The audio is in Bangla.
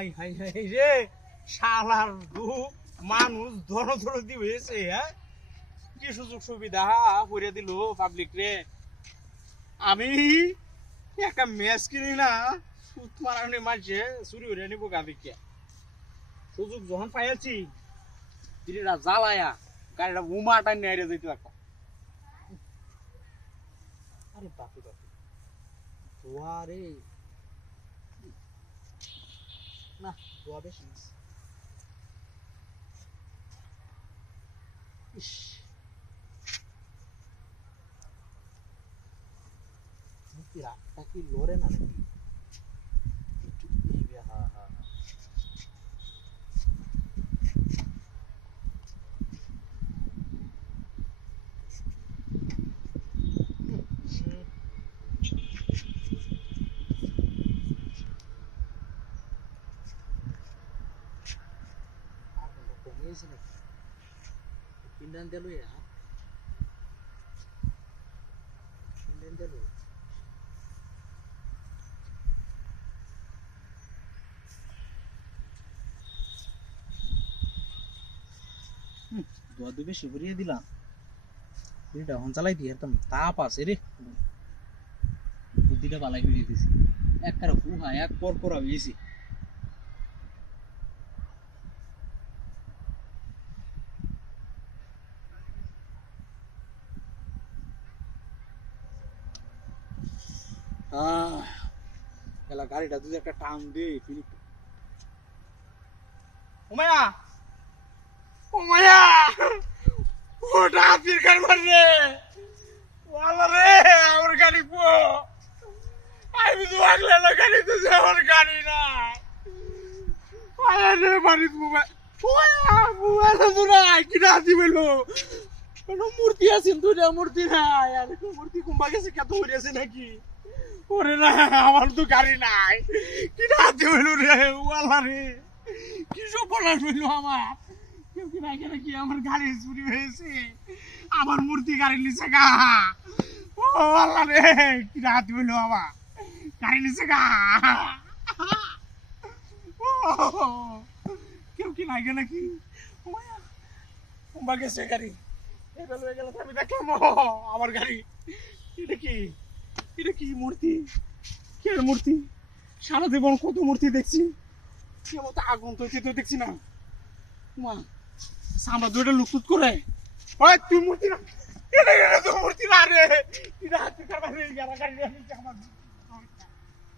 হাই হাই হাই রে শালার দু মানুষ ধরদি হয়েছে হ্যাঁ কি সুযোগ সুবিধা করে দিল পাবলিক রে আমি একটা ম্যাচ কিনি না সুত মারানি মাঝে চুরি হয়ে নিব গাবিকে সুযোগ যখন পাইছি দিদিটা জ্বালায়া গাড়িটা উমাটা নিয়ে যেত একটা আরে বাপে বাপে ধোয়া রে না ধোয়া বেশি ইস রাতটা কি লড়ে না নাকি হ্যাঁ হ্যাঁ Pindahan dalo ya. Pindahan dalo. Dua dua beshi beri dia lah. Ini dah orang salai dia tam tap asir deh. Budi dah balai beri dia sih. Ek kar buha ek kor avisi. এলা গাড়িটা যদি একটা টান দে উমায়া উমায়া ওটা আপির কারবার রে ওয়ালা রে আমার গাড়ি পো আমি তো আগলে না গাড়ি তো আমার গাড়ি না আরে রে বাড়ি মোবাইল ওয়া মোবাইল তো না কি রাতি বলো কোনো মূর্তি আছে দুইটা মূর্তি নাই আর কোন মূর্তি কুম্বা গেছে কত হইছে নাকি ওরে না আমার তো গাড়ি নাই কি রাতে হইলো রে ওয়ালা রে কি সব বলার হইলো আমার কেউ কি নাই কেন কি আমার গাড়ি চুরি হয়েছে আমার মূর্তি গাড়ি নিছে গা ও ওয়ালা রে কি রাতে হইলো আমার গাড়ি নিছে গা কেউ কি নাই কেন কি কুম্বা গেছে গাড়ি এটা লয়ে গেল আমি দেখলাম আমার গাড়ি এটা কি মূর্তি কে মূর্তি সারা জীবন কত মূর্তি দেখছি কেমন তো আগুন তো দেখছি না মা সামনে দুইটা লুকটুট করে ওই তুই মূর্তি না এটা তো মূর্তি না রে এটা হাতে কারবার হয়ে গেল গাড়ি আমার